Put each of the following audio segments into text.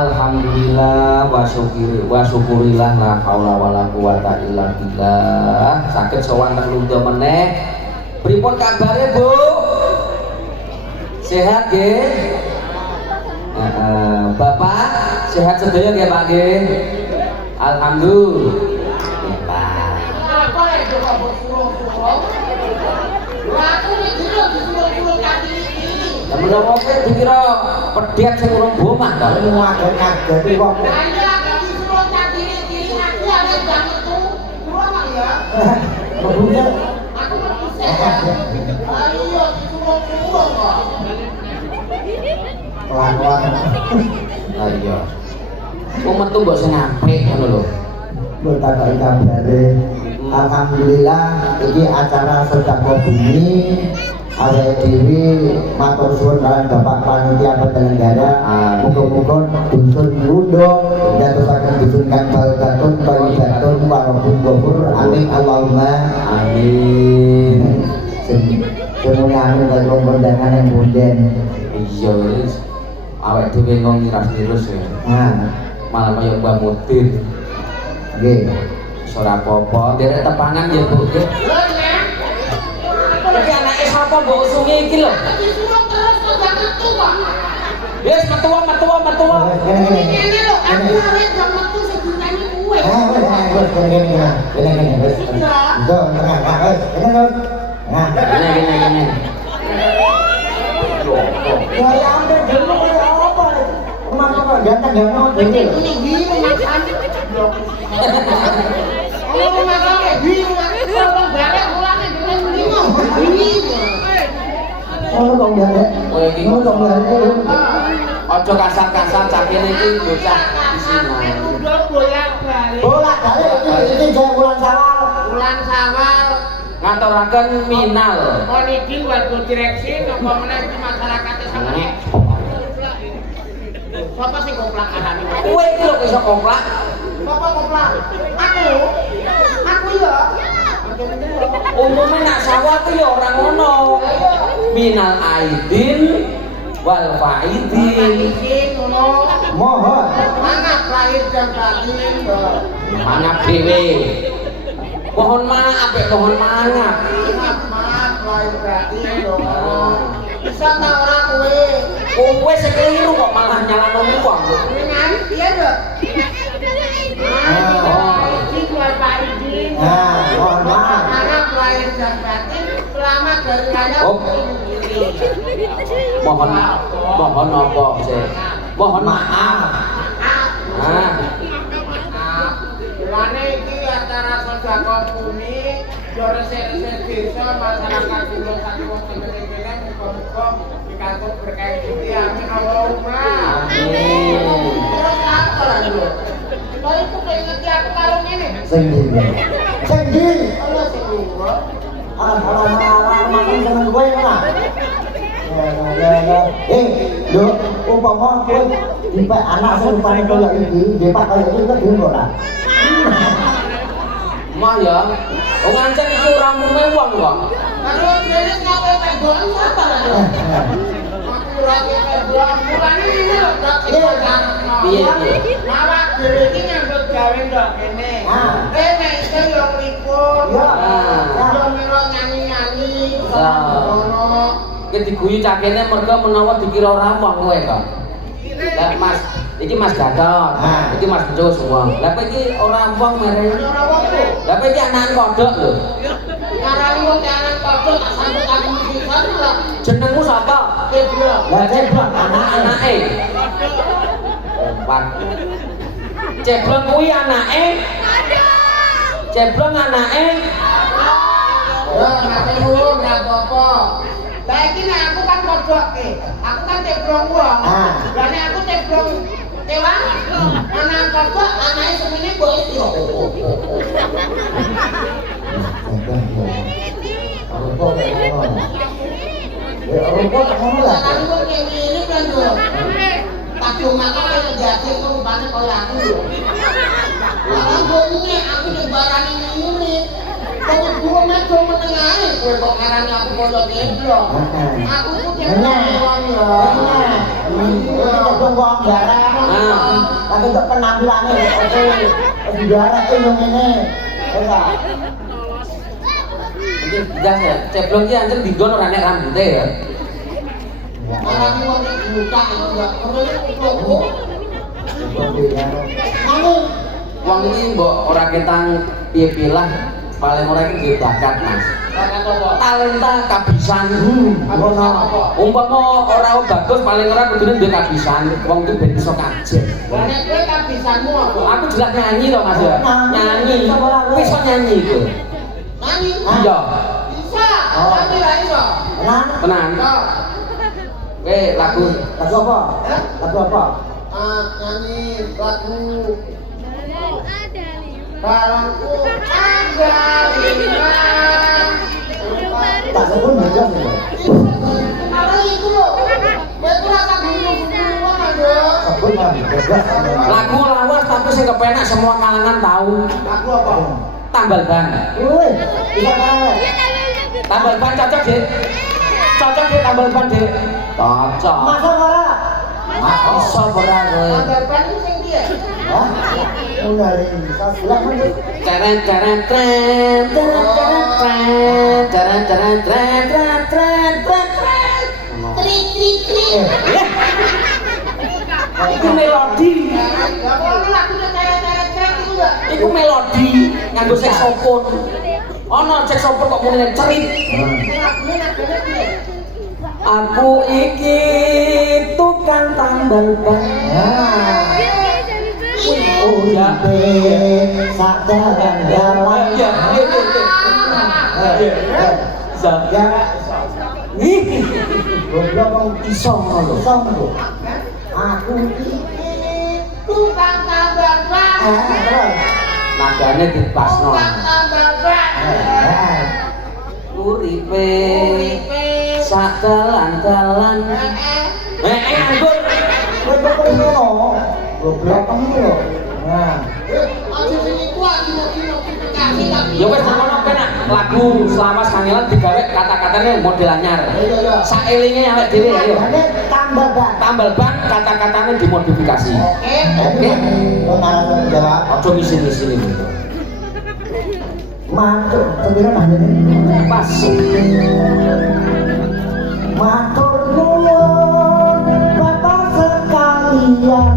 Alhamdulillah wa syukurillah la haula wala quwata illa billah. Saged sowan teng lungguh meneh. Pripun kabare, Bu? Sehat nggih? Bapak sehat sedaya nggih, Pak nggih? Alhamdulillah. Apa ya coba suruh-suruh? Aku disuruh kaki ini. Ya menawa kowe dikira pedhet sing urung bomah to. Ngageti wong. Lah iya disuruh kaki ini aku ada jam itu. Kurang ya? Mebune. Aku bisa. Ayo disuruh-suruh kok. Pelan-pelan. Lah iya. Wong metu mbok sing apik ngono lho. Mbok takoki kabare. Alhamdulillah iki acara sedekah bumi. Awake dhewe matur suwun kalian Bapak Panitia Penyelenggara. Muga-muga dusun Lundo dadosaken dusun kang baldatun thayyibatun warahum ghafur. Amin Allahumma Amin. Semuanya amin kaya kondangan yang bunden. Iya wis. Awake dhewe ngong ngiras-nirus ya. Nah, Malah kaya Mbah Mudin. nggih. Ora apa-apa, derek tepangan ya, Bu. Nggih. Iki anake sapa mbok usunge iki lho? Disuruh terus kok gak metu kok. Wis metu. Ini lho aku arek jam metu sedutane kuwe. Wes, gini. Tuh, tengah, wes, ini. Nah, Gini. ya ampun, dulu ya apa? Emang kok ganteng ya mau Ini bingung makan. Kalau makan kayak bingung kalau balik pulangnya dengan bingung. Oh, kok ganteng? Kowe iki Oh, kok ganteng? aja kasar-kasar cakene iki bocah di sini. Udah bolak-balik. Bolak-balik ini jaya bulan sawal. Bulan Sawal. Ngaturaken minal. Kon iki warga direksi napa meneh iki masyarakate sampeyan. Sapa sing komplak arane? Kowe iki lho iso komplak. Sapa komplak? Aku ya. Umume nak sawah ku ya ora ngono. Minal aidin wal faidin. Iki ngono. Mohon. Mangap lahir dan batin. Mangap dhewe. Pohon maaf, pohon mangap. Maaf lahir batin dong. Bisa ta ora kowe? Kowe sing keliru kok malah nyalano wong. Dengan dia dong. Iki keluar Pak Idin. Nah, mohon maaf. Mangap lahir dan batin selamat dari raya. Mohon apa sih? Mohon maaf. Nah, Mulane iki acara sedekah bumi yo resik-resik desa masyarakat kula sakit wong kene muga-muga pikantuk berkah iki amin Allahumma. amin. Terus apa lho? Kok iku ngerti aku karo ngene? Sing ndi? Allah sing luwih. Alah, makan seneng gue mana? Yo, umpama kowe dipe anak sing rupane kaya iki, depak kaya iki kok dhewe ora. Mah ya. Wong ancen iki ora mume wong kok. Karo dene ngapain pegokan sapa lho? Aku ora pegokan. Mulane ini lho tak pegokan. Piye? Awak dhewe iki nyambut gawe ndok kene. Nek iso yo ngliput. Yo melok nyanyi-nyanyi. Ngono. Iki diguyu cakene mergo menawa dikira ora wong kowe kok. Lah Mas, iki Mas Gatot. Iki Mas Njus wong. Lah kowe iki ora wong mere. Ora wong lho. Lah kowe iki anak kodhok lho. Ngarani wong anak kodhok tak sambut aku pisan lho. Jenengmu sapa? Pedro. Lah ceblok Anake. Kompak. Ceblong kuwi anake? Ada. Ceblong anake? Ya, mate nuwun ora apa-apa. Lah iki nek aku kan kodhoke. Aku kan ceblong wong. Lah nek aku ceblong kewan, anak kodhok anake semene mbok iki. Rumput ngono lah. Lah kok ngene kan lho. Tak cuma kaya jati rupane kaya aku lho. Lah kok ngene aku dibarani ngene. Kok guru metu menengahe kowe kok ngarani aku kaya ceblong. Aku ku ceblong wong ya. Ini wong barang. Tapi untuk penampilannya oke. Juara yang ini. Enggak. Iki jelas ya. Ceblong ki anjir digon ora nek rambute ya. Orang ini mau buka enggak. Orang ini logo. Anu Wong iki mbok ora ketang piye-piye lah. Paling ora iki nggih bakat, Mas. Bakat apa? Talenta kabisan. ngono. Umpama ora bagus paling ora kudune duwe kabisan. Wong iki ben iso kajet. Lah nek kowe kabisanmu apa? Aku jelas nyanyi to, Mas ya. Nyanyi. Iso nyanyi iku. Nyanyi? Iya. Bisa. Nyanyi ra iso. Nah, Tenan. Nah, Oke, lagu lagu apa? eh? Lagu apa? Nyanyi lagu Barangku ada lima. Tak sebut beda nih. Kemarin itu loh. Kowe ku rasa gunung-gunungan aja. Sebut lah beda. lagu lawas tapi sing kepenak semua kalangan tahu. Lagu apa? Tambal ban. Woi, bisa kan? Tambal ban cocok, Dik. Cocok Dik tambal ban, Dik. Cocok. Masa ora? Mas iso ora kowe. Ada band itu sing dia. Hah? Udah bisa bilang kan? Tren tren tren tren tren tren tren tren tren tren tren tren. Trik trik trik. Iku melodi. Ya kalau lagunya ceret-ceret itu enggak. Iku melodi nganggo saxophone. Ono saxophone kok muni cerit. Lagunya nadanya piye? Aku iki tukang tambal ban. Oh ya, sadar jalan. Ya, ya. Nih, Goblok iso ngono. kosong tuh. Aku Tukang tambal ban. terus. Nagane dipasno. Tukang tambal ban. Uripe Uripe. sak dalan-dalan. Anggur. Kowe kok ngono? Goblok kamu lho. Nah, Aja sini kuat dino-dino dikasih tapi. Ya wis ngono penak lagu Selawas Kangelan digawe kata-katane model anyar. Iya. Saelinge awake dhewe ayo. ini tambah ban. Tambal ban kata-katane dimodifikasi. Oke. Lo narasum jawab. Aja ngisi-ngisi gitu. Matur, sebenarnya nah ini. Pas. Matur nuwun Bapak sekalian.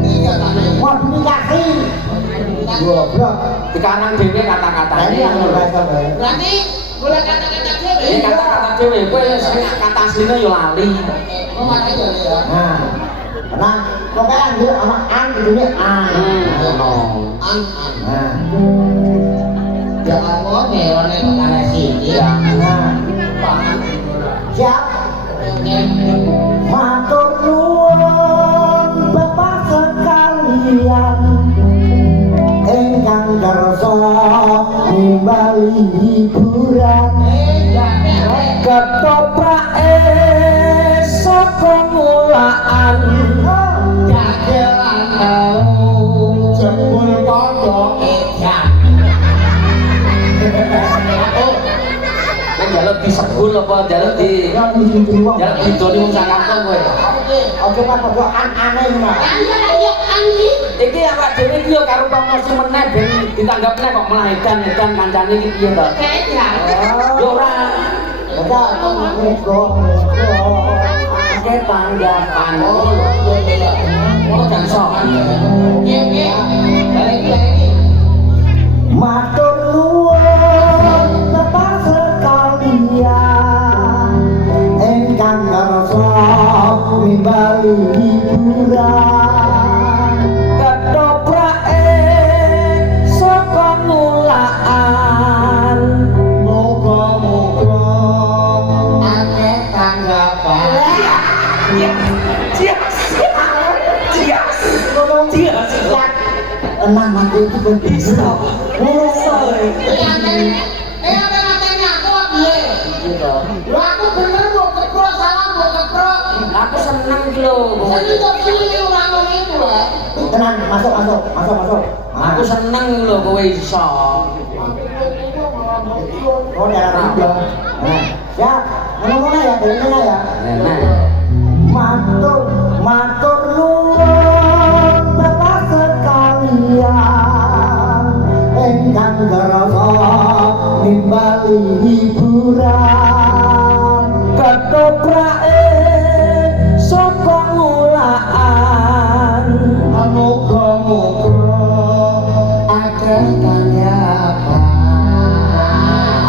Iya tane. Modifikasi. Goblok. Dikarang dhewe Nah, kata-katane. ini yang berasa bae. Berarti boleh kata-kata dhewe. Ini kata-kata dhewe kowe kata asline yo lali. Oh, makanya ya. Nah, nah, pokoknya ambil sama an judulnya an. Ngono. An. Nah, Jangan mau melone perkara sini. nah, Pangan. siap. Oke. Matur nuwun Bapak sekalian ingkang kersa nimbali hiburan ketoprake saka mulaan Jagelan tau jebul padha edan. Nek njaluk disebul apa njaluk di njaluk didoni wong sak kampung kowe. Oke. Oke Pak, padha aneh Mas. Ayo Andi. Iki awak dhewe iki yo karo promosi meneh ben ditanggapne kok malah edan-edan kancane iki piye to? Edan. Yo ora Ada mugo. akeh tanggapan. Oh, iya. Ngono kan iso. Oke. Balik lagi. Matur nuwun Bapak sekalian ingkang ngarsa nimbali hiburan ketoprake saka mulaan Moga-moga akeh tanggapan. tenang aku itu bisa Lho aku bener mau keprok salah mau keprok. Aku seneng iki lho. Seni kok sini ora ngono itu lho. tenang masuk Aku seneng lho kowe iso. oh dalam video nah siap ngomong ya ya Enak. matur nuwun hiburan ketoprake saka ngulaan muga-muga akeh kanyapan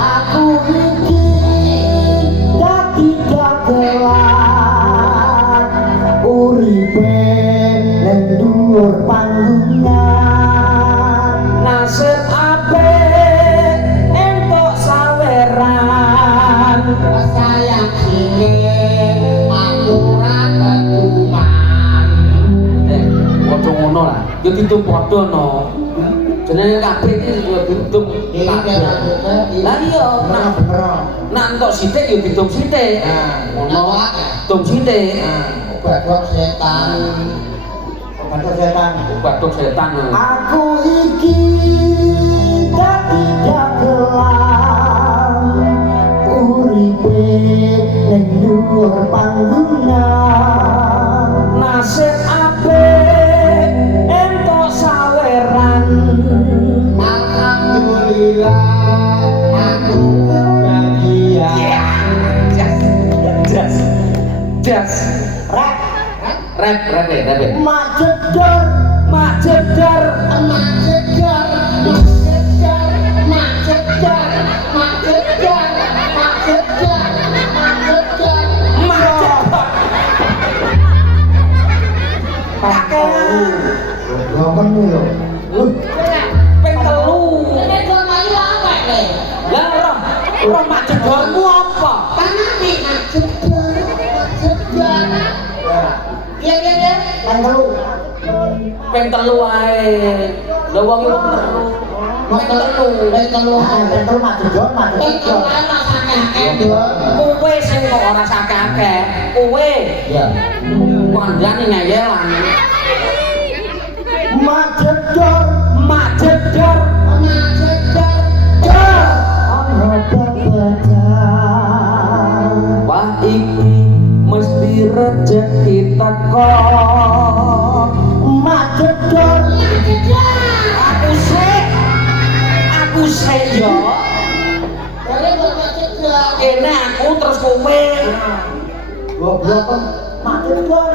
aku iki dadi dagelan uripe ning dhuwur panggungan nasib apik entuk saweran sayang sini aku ora ketuman Padha ngono lah. Ya ditung padha no. Jenenge kabeh iki ya ditung. Lah iya, nak entuk sithik ya ditung sithik. Ngono. Ditung sithik. Obat setan. Bathuk setan. aku iki dadi dagelan uripe ning dhuwur panggungan nasib apik entuk saweran alhamdulillah aku kebahagiaan Jas. Rap. mak jedor Ngoken lho. Ping 3. Lah roh mak jedormu apa? Ping 3 ae. Lah wong iki ping 3. Kowe sing kok ora sakake. Kowe. Ya. Kandhane ngeyelan. Mak jedor. Wah iki mesti rezeki teko. Mak jedor. Aku sik yo. Kene aku terus kowe. Goblok mak jedor.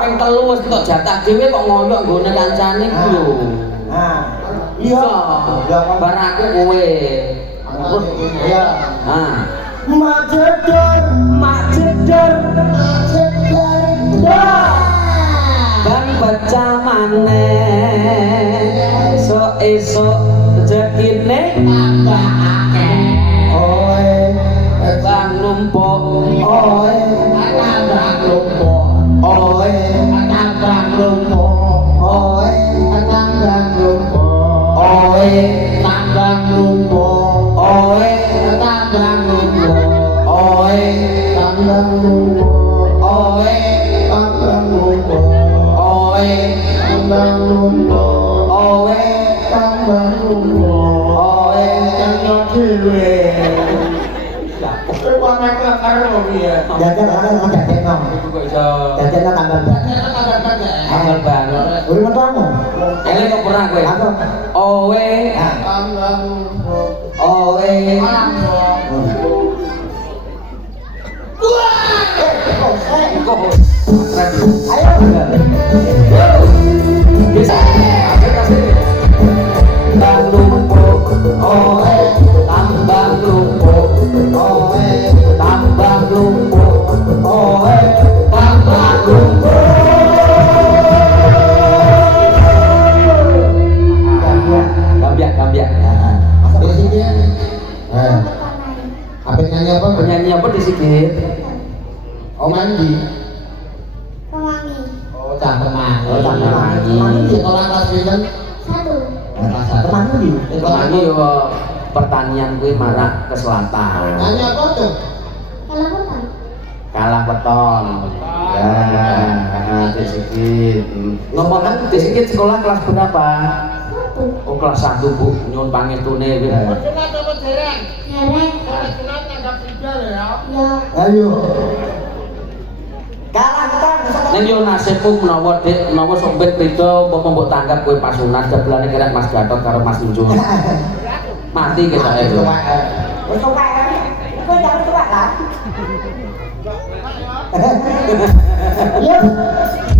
Ping 3 wis entuk jatah dhewe kok ngoyok nggone kancane ku lho. Nah, iya. Bar aku kowe. Iya. Nah. Mak jedor. Bang baca maneh. Esok rezekine tambah akeh. Oe, bang numpuk. Oe, tambah numpuk. Oe, tambah numpuk. Oe, tambah numpuk. Oe, tambah numpuk. Oe, tambah numpuk. Oe, tambah numpuk. Oe, tambah numpuk. Oe, tambah numpuk. Oe, tambah numpuk. Oe, tambah dhewe. Kowe nek karo piye? Jajan Kok iso tambah angel banget. Urip kamu. Elek kok ora kowe? Aku. Owe, owe. Kok Ayo. bisa? Tambah numpuk, owe, tambah numpuk, owe, tambah numpuk, owe, tambah numpuk. Gambiak. Apa nyanyi apa? Penyanyi apa di sini? Oh mandi. Pewangi. Oh Cangkeman. Sekolah kelas pinten? 1. Kelas 1. Penyanyi yo pertanian kuwi marak ke selatan. Nyanyi apa tuh? Kalau hutan. Kalah weton. Ya, di sini. Ngomongkan di sini sekolah kelas berapa? 1. Oh kelas 1 Bu, nyuwun pangestune kuwi. Sunat apa dereng? Dereng. Sunat tanggap tiga ya. Ya. Ayo. Kalah kita bisa. Ning yo nasibku menawa Dik, menawa sok ben prida apa mbok tanggap kowe pas sunat jebulane kerek Mas Gatot karo Mas Njun. Mati kita Mati itu. tuwek. Wis tuwek kan. Kowe jangan tuwek lah. Yuk.